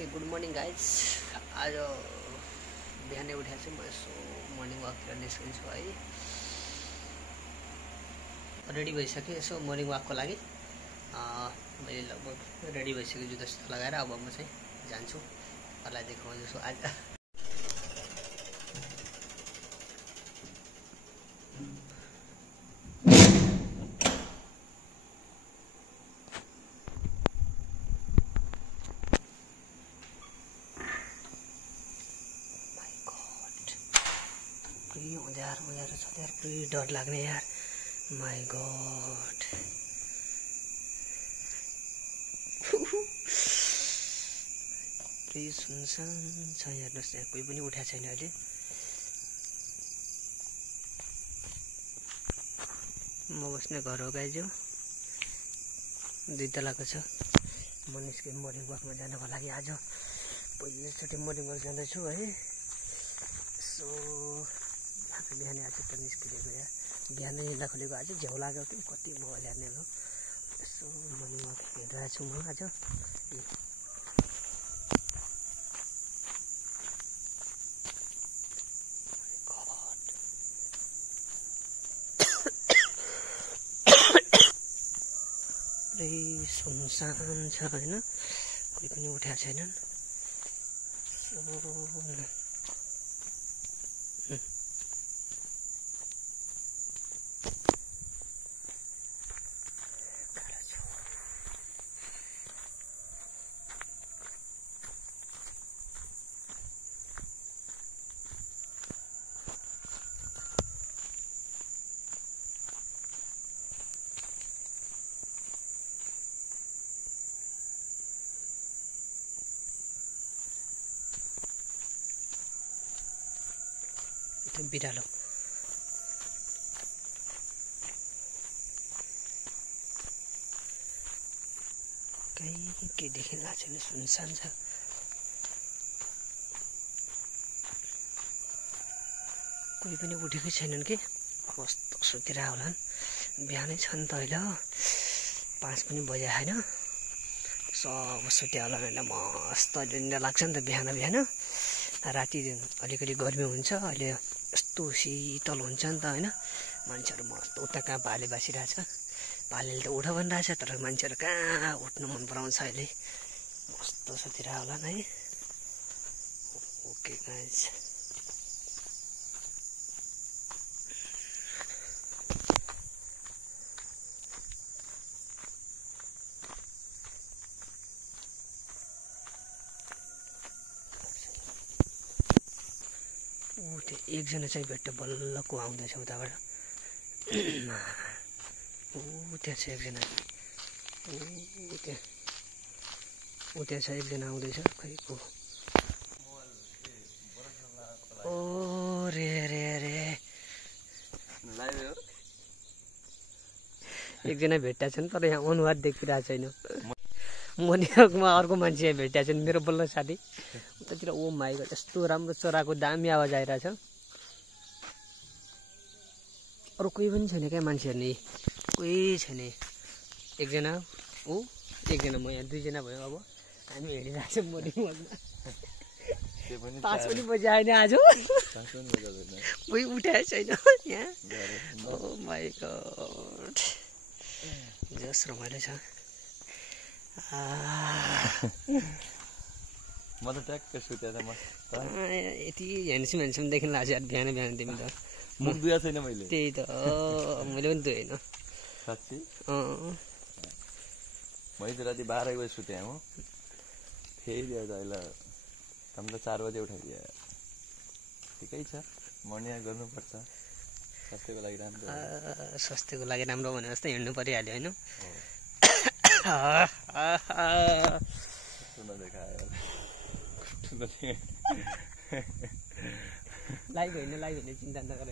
Okay good morning guys. आज बिहानै उठेको छु म, यसो मर्निङ वाकतिर निस्किन्छु है। रेडी भइसक्यो यसो मर्निङ वाकको लागि। मैले लगभग रेडी भइसक्यो, जुत्ता सुत्ता लगाएर। अब म चाहिँ जान्छु, तपाईँलाई देखाउँछु आज। उनीहरू छ यार, पुरै डर लाग्ने यार। माई गॉड, पुरै सुनसान छ। हेर्नुहोस्, यहाँ कोही पनि उठेको छैन अहिले। म बस्ने घर हो गाइजो, 2 तलाको छ। म निस्केँ मर्निङ वाकमा जानको लागि। आज पहिलोचोटि मर्निङ वाक जाँदैछु है। सो बिहानै आज त निस्किएको या बिहानै हिँड्दा खोलेको। आज झ्याउ लाग्यो कि कति मोबाइल हेर्ने हो। यसो मर्निङ वाक हिँडिरहेको छु म आज। पुरै सुनसान छ होइन, कोही पनि उठेको छैनन्। बिरालो कहीँ केही देखिरहेको छैन, सुनसान छ। कोही पनि उठेकै छैनन् कि, कस्तो सुतिरहेको होलान्। बिहानै छ नि त अहिले, 5 पनि बजे होइन। सब सुत्या होला होइन, मस्त निद्रा लाग्छ नि त बिहान बिहान। राति अलिकति गर्मी हुन्छ, अहिले यस्तो शीतल हुन्छ नि त होइन। मान्छेहरू मस्त उता कहाँ भाले बासिरहेछ। भालेले त उठ भनिरहेछ, तर मान्छेहरू कहाँ उठ्नु मन पराउँछ अहिले। मस्त सुतिरहेको होला है। ओके गाइज, एकजना चाहिँ भेट्ट बल्लको आउँदैछ उताबाट। त्यहाँ छ एकजना, त्यहाँ छ एकजना आउँदैछ। खै को? ओ रे रे रे, एकजना भेट्टा छन्, तर यहाँ अनुहार देखिरहेको छैन। मनिमा अर्को मान्छे यहाँ भेट्टा छन्, मेरो बल्ल साथी उतातिर। ओ माई गॉड, यस्तो राम्रो चराको दामी आवाज आइरहेछ। अरू कोही पनि छैन क्या मान्छे हेर्ने, कोही छैन। एकजना ऊ, एकजना म, यहाँ 2 जना भयो। अब हामी हिँडिरहेको छौँ मर्निङ वाकमा। 5 पनि बजे आएन आज, कोही उठाएको छैन यहाँ। ओ माई गॉड, जस रमाइलो छ। म त ट्याक्कै सुतेको त मस्त। यति ह्यान्डसम देखिन लाग्छ यार बिहान बिहान तिमी त। मुख दुया छैन मैले। त्यही त, मैले पनि दुएन साँच्ची। मैले त राति 12 बजे सुतेँ हो। फेरि आज अहिले हामीलाई 4 बजे उठाइदियो। ठिकै छ, मर्निङ वाक गर्नुपर्छ, स्वास्थ्यको लागि राम्रो। स्वास्थ्यको लागि राम्रो भने जस्तो हिँड्नु परिहाल्यो होइन। लाइभ होइन चिन्ता नगर,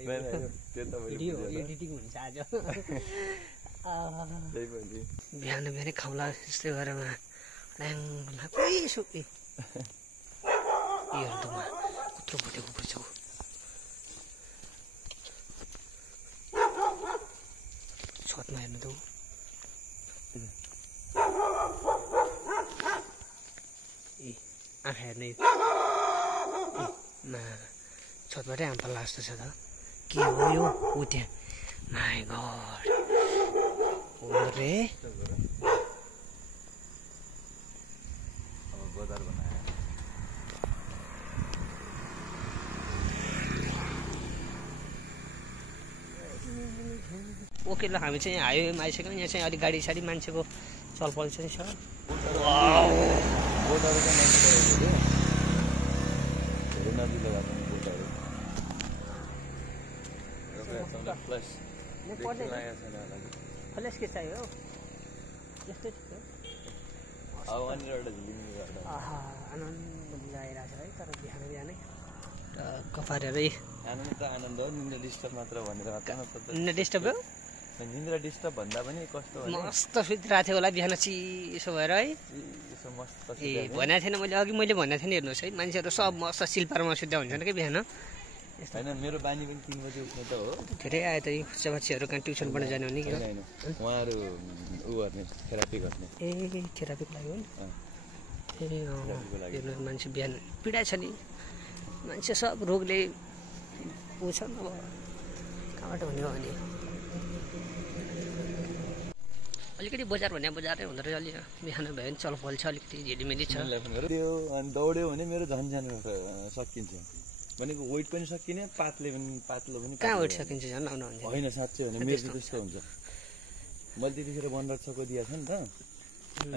भिडियो एडिटिङ हुन्छ आज। बिहान बिहानै खाउँला यस्तै गरेर सुके हेर्दोमा कत्रो भुटेको कुकुर छ। छतमा हेर्नु त आँखा हेर्ने छतबाटै आम पर्ला जस्तो छ त के हो यो ऊ त्यहाँ माई गड रे अब बजार बनायो ओके ल हामी चाहिँ हाइवेमा आइसक्यौँ यहाँ चाहिँ अलिक गाडी साडी मान्छेको चलपल चाहिँ छ बोटहरू चाहिँ मान्छे गरेको थियो धेरै नजिक लगाएको बोटहरू प्लस लागेको छैन होला फ्ल्यास के चाहियो यस्तै थियो अब वहाँनिर एउटा झिलिङले गर्दा आनन्द लगाइरहेको छ है तर बिहान बिहानै कफारेरै आनन्द त आनन्द हो निन्द्रा डिस्टर्ब मात्र भनेर मात्र डिस्टर्ब हो निन्द्रा डिस्टर्ब भन्दा पनि कस्तो मस्त सुतिरहेको थियो होला बिहान चिसो भएर है यसो मस्त ए भनेको थिएन मैले अघि मैले भनेको थिएँ नि हेर्नुहोस् है मान्छेहरू सब मस्त सिल्परमा सुत्दा हुन्छन् कि बिहान होइन मेरो बानी पनि 3 बजी उठ्ने त हो धेरै आयो त यी खुच्चाबाछीहरू कहाँ ट्युसन पढ्न जाने हो नि होइन उहाँहरू ऊ गर्ने थेरापी गर्ने ए थेरापीको लागि हो नि हेर्नु मान्छे बिहान पीडा छ नि मान्छे सब रोगले पुग्छ अब कहाँबाट हुने हो भने अलिकति बजार भन्ने बजारै हुँदो रहेछ अलि बिहान भयो भने चलफल छ अलिकति झिलिमिली छ त्यो अनि दौड्यो भने मेरो झन् सानो सकिन्छ भनेको वेट पनि सकिने पातलो पनि कहाँ वेट सकिन्छ झन् आउनु हुन्छ होइन साँच्चै भने मेरो त्यस्तो हुन्छ मैले त्यतिखेर बन्दर चौको दिएको छ नि त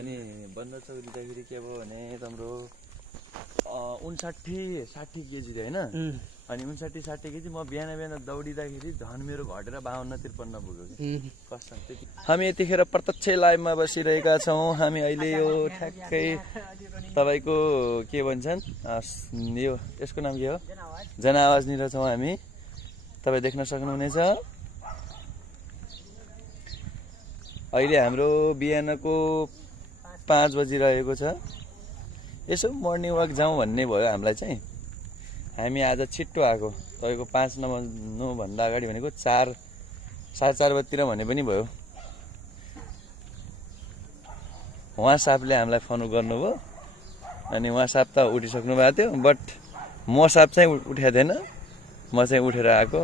अनि बन्दर चौको दिँदाखेरि के भयो भने हाम्रो 60 केजी होइन अनि 60 केजी म बिहान दौडिँदाखेरि झन् मेरो घटेर 52-53 पुग्यो कसम त्यति हामी यतिखेर प्रत्यक्ष लाइभमा बसिरहेका छौँ हामी अहिले यो ठ्याक्कै तपाईँको के भन्छन् यो यसको नाम के हो जनआवाजनिर छौँ हामी तपाईँ देख्न सक्नुहुनेछ अहिले हाम्रो बिहानको 5 बजिरहेको छ यसो मर्निङ वाक जाउँ भन्ने भयो हामीलाई चाहिँ हामी आज छिट्टो आएको तपाईँको 5 नभन्दा अगाडि भनेको 4:30 बजीतिर भने पनि भयो उहाँ साहबले हामीलाई फोन गर्नुभयो अनि उहाँ साहब त उठिसक्नु भएको थियो बट म साहब चाहिँ उठेको थिएन म चाहिँ उठेर आएको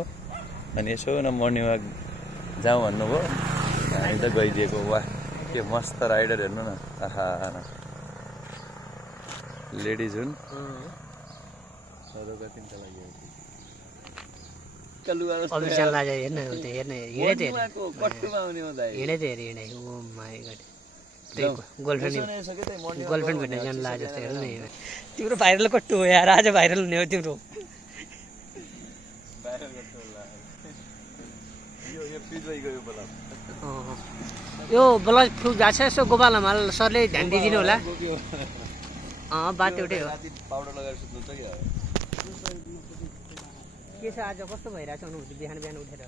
अनि यसो न मर्निङ वाक जाउँ भन्नुभयो हामी त गइदिएको वाह के मस्त राइडर हेर्नु न आहा लेडिज हुन् गर्लफ्रेन्ड भेट्न जानु लाग्यो जस्तो हेर्नु नि तिम्रो भाइरल कट्टु हो यार आज भाइरल हुने हो तिम्रो यो ब्लग फ्लु भएको छ यसो गोपाल हमाल सरले ध्यान दिइदिनु होला बात एउटै हो पाउडर लगाएर सुत्नु छ के छ आज कस्तो भइरहेछ अनुभूति बिहान उठेर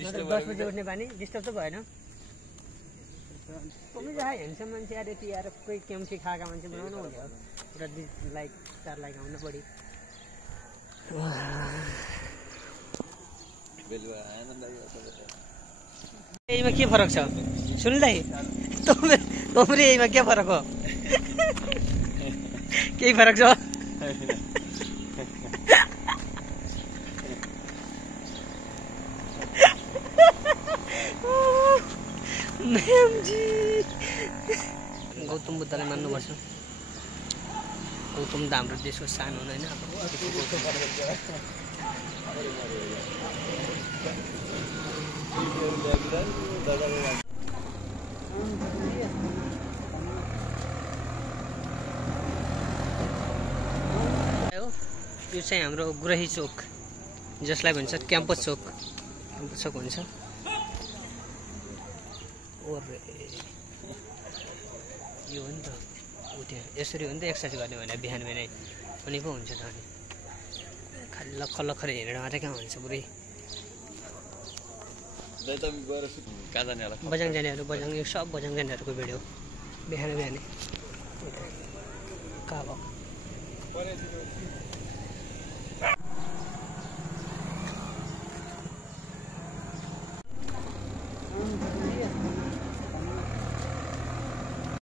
10 बजे उठ्ने बानी डिस्टर्ब त भएन कमी जहाँ हेर्छ मान्छे यार यति यार कोही केम्सी खाएका मान्छे बनाउनु हुने हो पुरा 4 लाइक आउनु बढी यहीमा के फरक छ सुन्दै तम्रे यहीमा के फरक हो केही फरक छ गौतम बुद्धलाई मान्नुपर्छ गौतम त हाम्रो देशको सान हुँदैन यो चाहिँ हाम्रो ग्रही चोक जसलाई भन्छ क्याम्पस चोक भन्छ यो हो नि त ऊ त्यहाँ यसरी हो नि त एक्सर्साइज गर्ने भने बिहान पनि पो हुन्छ त अनि खालि लखर हेरेर मात्रै कहाँ हुन्छ पुरै बजाङ जानेहरू बजाङ यो सब बजाङ जानेहरूको भिडियो बिहानै कहाँ भयो